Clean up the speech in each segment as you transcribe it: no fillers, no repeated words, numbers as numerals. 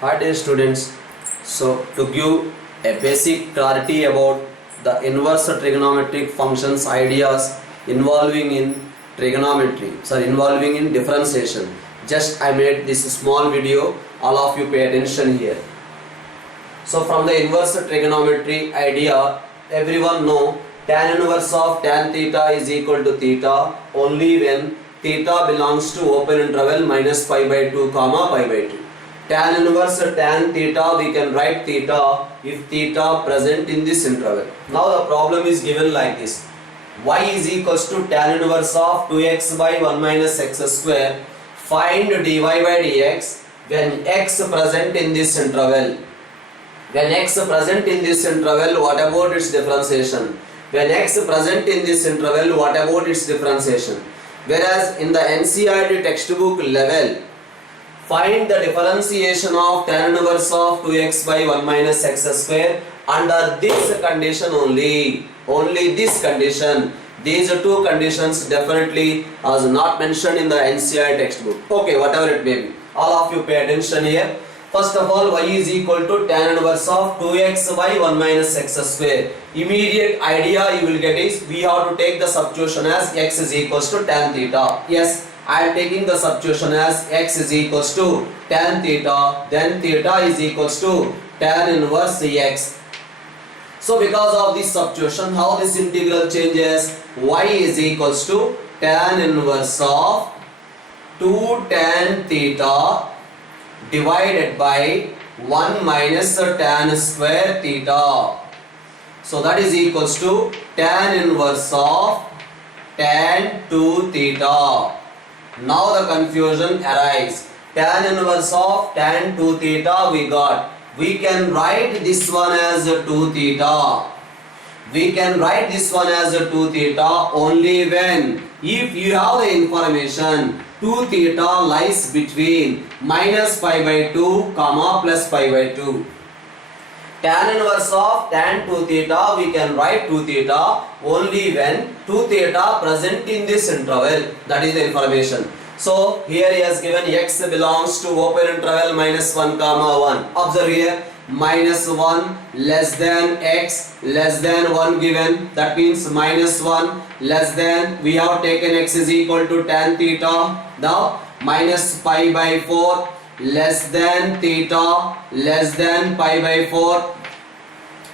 Hi dear students, so to give a basic clarity about the inverse trigonometric functions ideas involving in involving in differentiation, just I made this small video, all of you pay attention here. So from the inverse trigonometry idea, everyone know tan inverse of tan theta is equal to theta only when theta belongs to open interval minus pi by 2 comma pi by 2. Tan inverse tan theta, we can write theta if theta present in this interval. Now the problem is given like this: y is equals to tan inverse of 2x by 1 minus x square. Find dy by dx when x present in this interval. When x present in this interval, what about its differentiation? When x present in this interval, what about its differentiation? Whereas in the NCERT textbook level, find the differentiation of tan inverse of 2x by 1 minus x square under this condition only. Only this condition. These two conditions definitely are not mentioned in the NCERT textbook. Okay, whatever it may be. All of you pay attention here. First of all, y is equal to tan inverse of 2x by 1 minus x square. Immediate idea you will get is we have to take the substitution as x is equals to tan theta. Yes, I am taking the substitution as x is equals to tan theta, then theta is equals to tan inverse x. So because of this substitution, how this integral changes? Y is equals to tan inverse of 2 tan theta divided by 1 minus tan square theta. So that is equals to tan inverse of tan 2 theta. Now the confusion arises. Tan inverse of tan 2 theta we got. We can write this one as 2 theta. We can write this one as 2 theta only when, if you have the information 2 theta lies between minus pi by 2 comma plus pi by 2. Tan inverse of tan 2 theta, we can write 2 theta only when 2 theta present in this interval. That is the information. So here he has given x belongs to open interval minus 1 comma 1. Observe here, minus 1 less than x less than 1 given, that means minus 1 less than, we have taken x is equal to tan theta. Now minus pi by 4 less than theta less than pi by 4.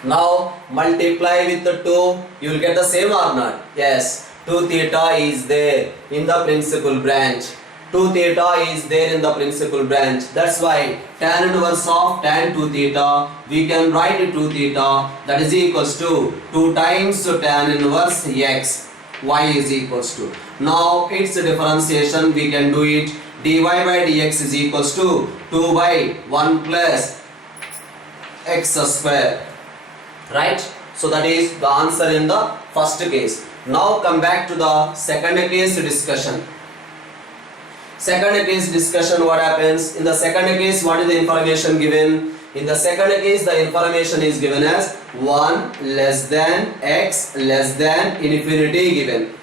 Now multiply with the 2, you will get the same or not? Yes, 2 theta is there in the principal branch. 2 theta is there in the principal branch. That's why tan inverse of tan 2 theta, we can write 2 theta, that is equals to 2 times tan inverse x. Y is equals to. Now its differentiation we can do it. Dy by dx is equals to 2 by 1 plus x square. Right? So that is the answer in the first case. Now come back to the second case discussion. Second case discussion, what happens? In the second case, what is the information given? In the second case, the information is given as 1 less than x less than infinity given.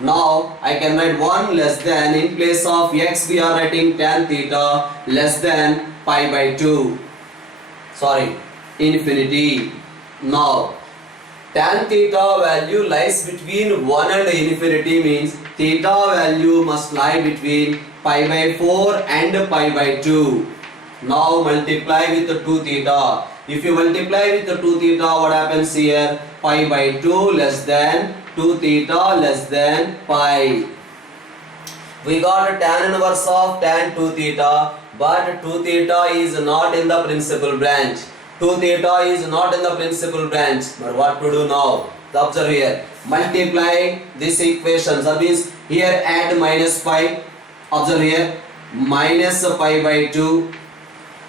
Now I can write 1 less than, in place of x we are writing tan theta less than pi by 2. Sorry, infinity. Now tan theta value lies between 1 and infinity, means theta value must lie between pi by 4 and pi by 2. Now multiply with the 2 theta. If you multiply with the 2 theta, what happens here? Pi by 2 less than 2 theta less than pi. We got a tan inverse of tan 2 theta, but 2 theta is not in the principal branch. 2 theta is not in the principal branch. But what to do now? Observe here. Multiply this equation. That means here add minus pi. Observe here. Minus pi by 2.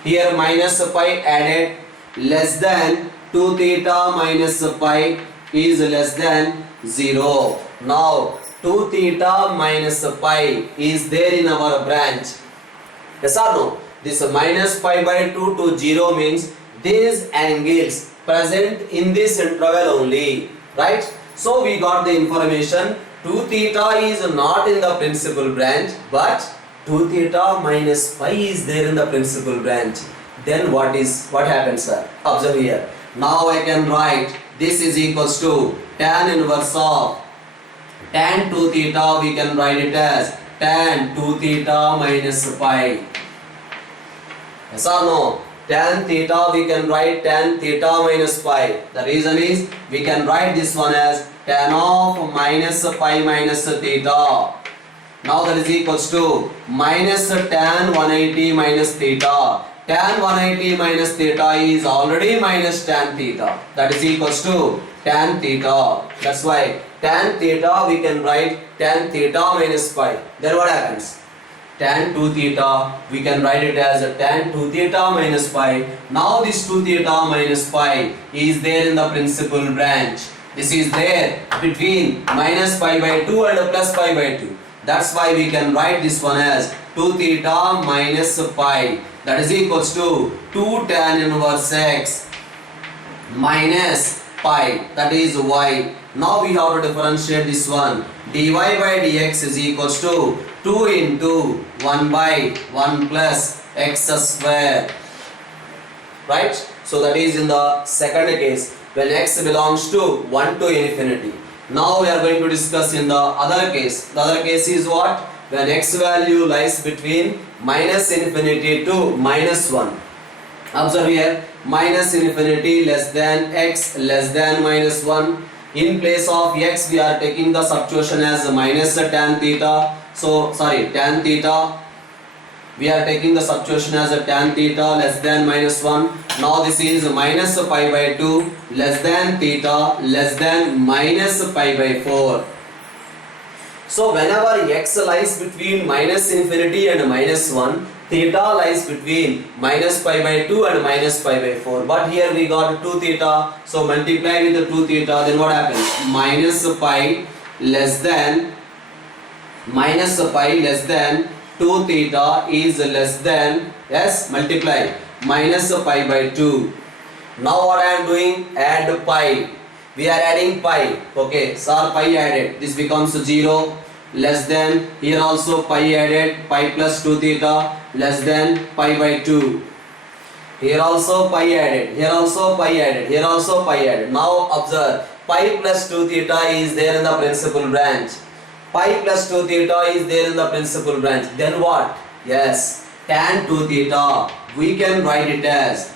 Here minus pi added, less than 2 theta minus pi is less than 0. Now 2 theta minus pi is there in our branch. Yes or no? This minus pi by 2 to 0 means these angles present in this interval only, right? So we got the information 2 theta is not in the principal branch, but 2 theta minus pi is there in the principal branch. then what happens, sir? Observe here. Now I can write this is equals to tan inverse of tan 2 theta, we can write it as tan 2 theta minus pi. Yes or no? Tan theta, we can write tan theta minus pi. The reason is we can write this one as tan of minus pi minus theta. Now that is equals to minus tan 180 minus theta. Tan 180 minus theta is already minus tan theta. That is equals to tan theta. That's why tan theta, we can write tan theta minus pi. Then what happens? Tan 2 theta, we can write it as a tan 2 theta minus pi. Now this 2 theta minus pi is there in the principal branch. This is there between minus pi by 2 and plus pi by 2. That's why we can write this one as 2 theta minus pi. That is equals to 2 tan inverse x minus pi. That is y. Now we have to differentiate this one. dy by dx is equals to 2 into 1 by 1 plus x square. Right? So that is in the second case when x belongs to 1 to infinity. Now we are going to discuss in the other case. The other case is what? When x value lies between minus infinity to minus 1. Observe here, minus infinity less than x less than minus 1. In place of x we are taking the substitution as minus tan theta. So tan theta, we are taking the substitution as a tan theta less than minus 1. Now this is minus pi by 2 less than theta less than minus pi by 4. So whenever x lies between minus infinity and minus 1, theta lies between minus pi by 2 and minus pi by 4. But here we got 2 theta, so multiply with the 2 theta, then what happens? Minus pi less than 2 theta is less than, yes, multiply minus pi by 2. Now what I am doing? Add pi. We are adding pi. Okay, so pi added. This becomes 0 less than, here also pi added, pi plus 2 theta less than pi by 2. Here also pi added, here also pi added, here also pi added. Now observe, pi plus 2 theta is there in the principal branch. Pi plus 2 theta is there in the principal branch. Then what? Yes, tan 2 theta, we can write it as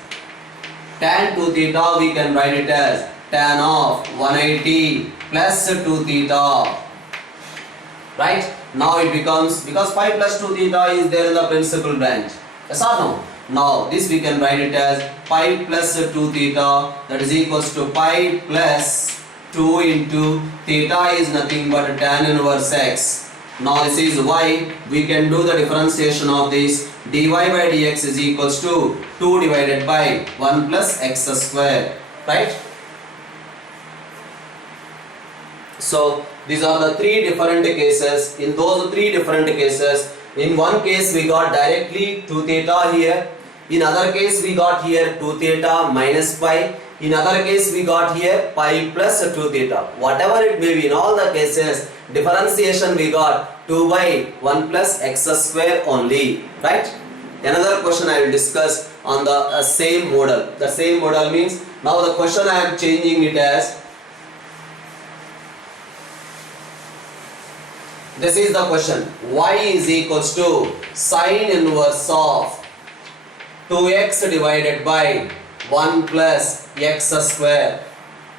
tan 2 theta, we can write it as tan of 180 plus 2 theta. Right? Now it becomes, because pi plus 2 theta is there in the principal branch. Yes or no? Now this we can write it as pi plus 2 theta, that is equals to pi plus 2 into theta is nothing but tan inverse x. Now this is y. We can do the differentiation of this. dy by dx is equals to 2 divided by 1 plus x square. Right? So these are the three different cases. In those three different cases, in one case we got directly 2 theta here. In other case we got here 2 theta minus pi. In other case we got here pi plus 2 theta. Whatever it may be, in all the cases, differentiation we got 2 by 1 plus x square only. Right? Another question I will discuss on the same model. The same model means, now the question I am changing it as, this is the question, y is equals to sine inverse of 2x divided by 1 plus x square.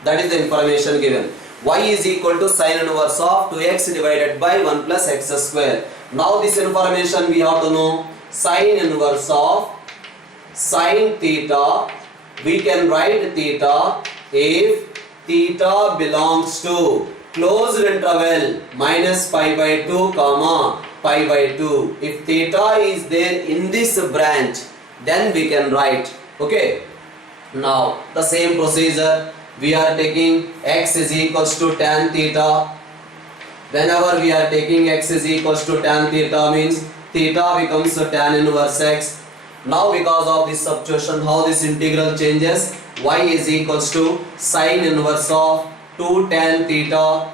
That is the information given. Y is equal to sine inverse of 2x divided by 1 plus x square. Now this information we have to know. Sine inverse of sine theta, we can write theta if theta belongs to closed interval minus pi by 2 comma pi by 2. If theta is there in this branch, then we can write. Okay. Now the same procedure, we are taking x is equals to tan theta. Whenever we are taking x is equals to tan theta means theta becomes tan inverse x. Now because of this substitution, how this integral changes? Y is equals to sine inverse of 2 tan theta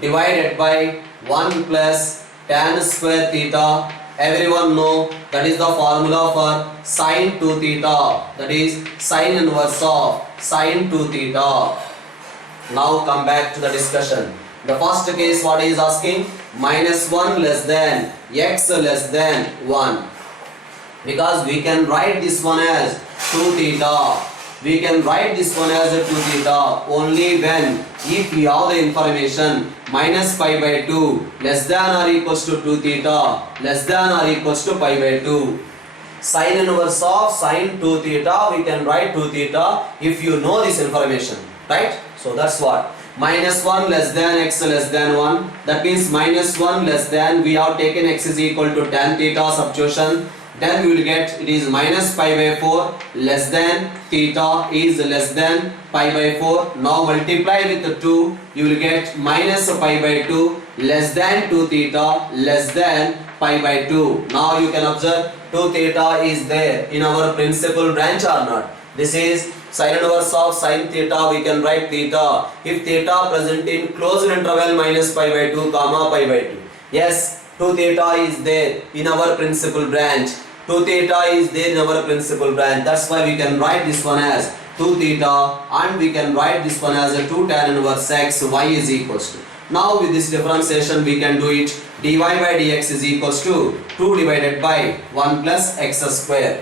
divided by 1 plus tan square theta everyone know that is the formula for sine 2 theta, that is sine inverse of sine 2 theta. Now come back to the discussion. The first case, what is asking? -1 less than x less than 1. Because we can write this one as 2 theta. We can write this one as a 2 theta only when if we have the information minus pi by 2 less than or equals to 2 theta less than or equals to pi by 2. Sine inverse of sine 2 theta, we can write 2 theta if you know this information, right? So that's what. -1 less than x less than 1. That means -1 less than, we have taken x is equal to tan theta substitution. Then we will get it is minus pi by 4 less than theta is less than pi by 4. Now multiply with the 2, you will get minus pi by 2 less than 2 theta less than pi by 2. Now you can observe 2 theta is there in our principal branch or not. This is sine inverse of sine theta, we can write theta. If theta present in closed interval minus pi by 2 comma pi by 2. Yes, 2 theta is there in our principal branch. 2 theta is there in our principal branch. That's why we can write this one as 2 theta and we can write this one as a 2 tan inverse x y is equals to. Now with this differentiation we can do it. Dy by dx is equals to 2 divided by 1 plus x square.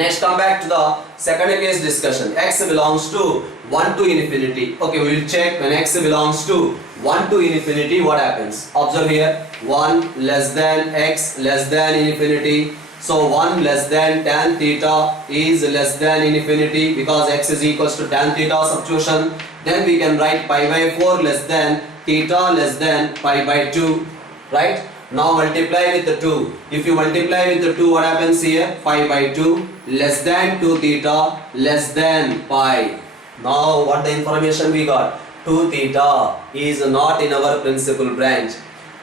Next come back to the second case discussion. X belongs to 1 to infinity. Okay, we will check when x belongs to 1 to infinity what happens. Observe here 1 less than x less than infinity. So 1 less than tan theta is less than infinity because x is equals to tan theta substitution. Then we can write pi by 4 less than theta less than pi by 2, right? Now multiply with the 2. If you multiply with the 2, what happens here? Pi by 2 less than 2 theta less than pi. Now what the information we got? 2 theta is not in our principal branch.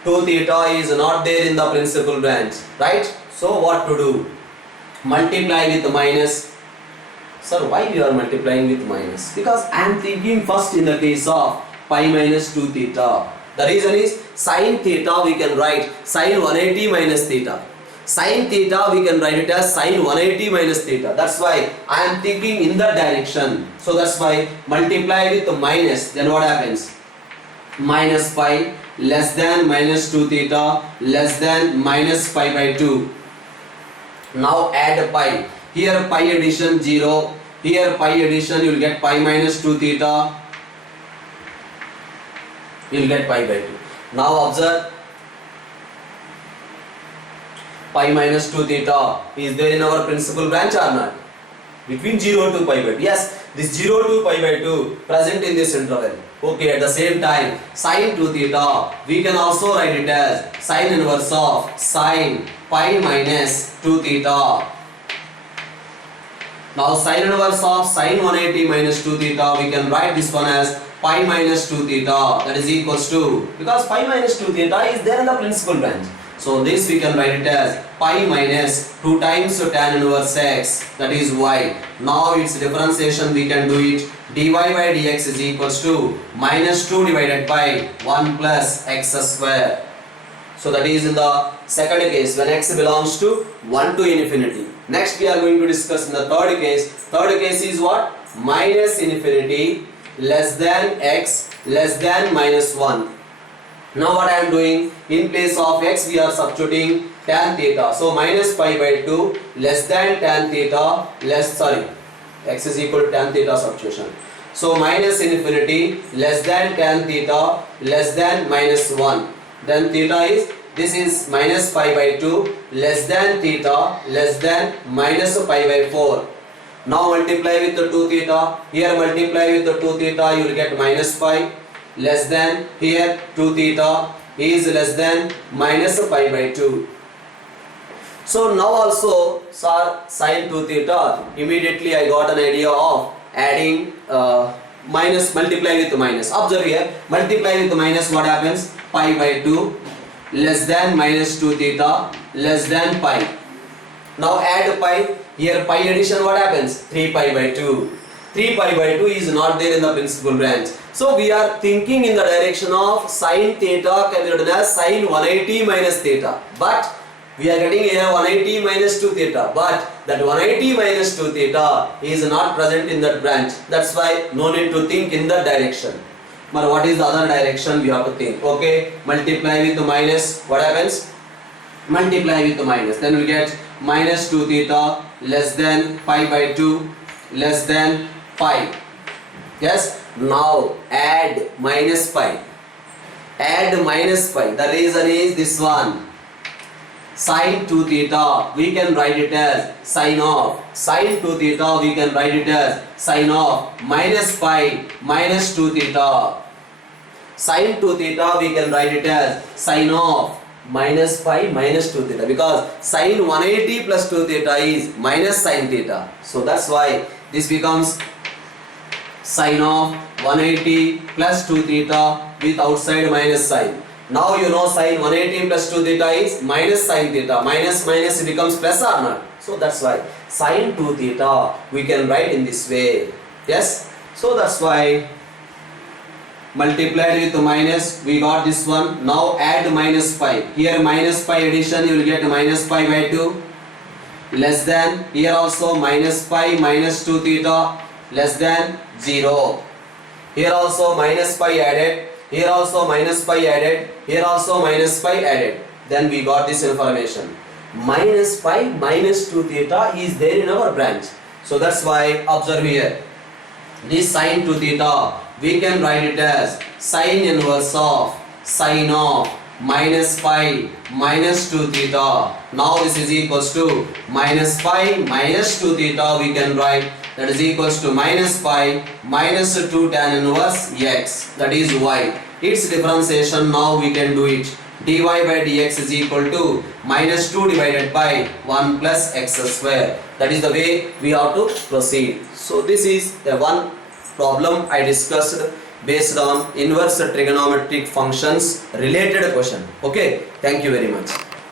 2 theta is not there in the principal branch, right? So what to do? Multiply with minus. Sir, why we are multiplying with minus? Because I am thinking first in the case of pi minus 2 theta. The reason is sine theta we can write sine 180 minus theta. Sine theta we can write it as sine 180 minus theta. That's why I am thinking in that direction. So that's why multiply with minus. Then what happens? Minus pi less than minus 2 theta less than minus pi by 2. Now add pi. Here pi addition 0. Here pi addition you will get pi minus 2 theta. You will get pi by 2. Now observe pi minus 2 theta is there in our principal branch or not? Between 0 to pi by 2. Yes, this 0 to pi by 2 present in this interval. Okay, at the same time sine 2 theta we can also write it as sine inverse of sine pi minus 2 theta. Now sine inverse of sine 180 minus 2 theta we can write this one as pi minus 2 theta, that is equals to, because pi minus 2 theta is there in the principal branch. So this we can write it as pi minus 2 times tan inverse x, that is y. Now its differentiation we can do it. Dy by dx is equals to minus 2 divided by 1 plus x square. So that is in the second case when x belongs to 1 to infinity. Next we are going to discuss in the third case. Third case is what? Minus infinity less than x less than minus 1. Now what I am doing? In place of x we are substituting tan theta. So minus pi by 2 less than tan theta x is equal to tan theta substitution. So minus infinity less than tan theta less than minus 1. Then theta is, this is minus pi by 2 less than theta less than minus pi by 4. Now multiply with the 2 theta. Here multiply with the 2 theta, you will get minus pi less than, here 2 theta is less than minus pi by 2. So now also sir sin 2 theta, immediately I got an idea of adding minus, multiply with minus. Observe here, multiply with minus, what happens? Pi by 2 less than minus 2 theta less than pi. Now add pi. Here pi addition, what happens? 3 pi by 2. 3 pi by 2 is not there in the principal branch. So we are thinking in the direction of sin theta can be written as sin 180 minus theta. But We are getting here 180 minus 2 theta, but that 180 minus 2 theta is not present in that branch. That's why no need to think in that direction. But what is the other direction we have to think? Okay, multiply with minus, what happens? Multiply with minus, then we get minus 2 theta less than pi by 2 less than pi. Yes, now add minus pi. Add minus pi. The reason is this one. Sin 2 theta, we can write it as sin of. Sin 2 theta, we can write it as sin of minus pi minus 2 theta. Sin 2 theta, we can write it as sin of minus pi minus 2 theta, because sin 180 plus 2 theta is minus sin theta. So that's why this becomes sin of 180 plus 2 theta with outside minus sign. Now you know sin 180 plus 2 theta is minus sin theta. Minus minus becomes plus or not. So that's why sin 2 theta we can write in this way. Yes. So that's why multiplied with minus, we got this one. Now add minus pi. Here minus pi addition, you will get minus pi by 2 less than, here also minus pi minus 2 theta less than 0. Here also minus pi added, here also minus pi added, here also minus pi added. Then we got this information. Minus pi minus 2 theta is there in our branch. So that's why observe here. This sin 2 theta, we can write it as sin inverse of sin of minus pi minus 2 theta. Now this is equals to minus pi minus 2 theta, we can write that is equals to minus pi minus 2 tan inverse x, that is y. Its differentiation now we can do it. dy by dx is equal to minus 2 divided by 1 plus x square. That is the way we have to proceed. So this is the one problem I discussed based on inverse trigonometric functions related question. Okay, thank you very much.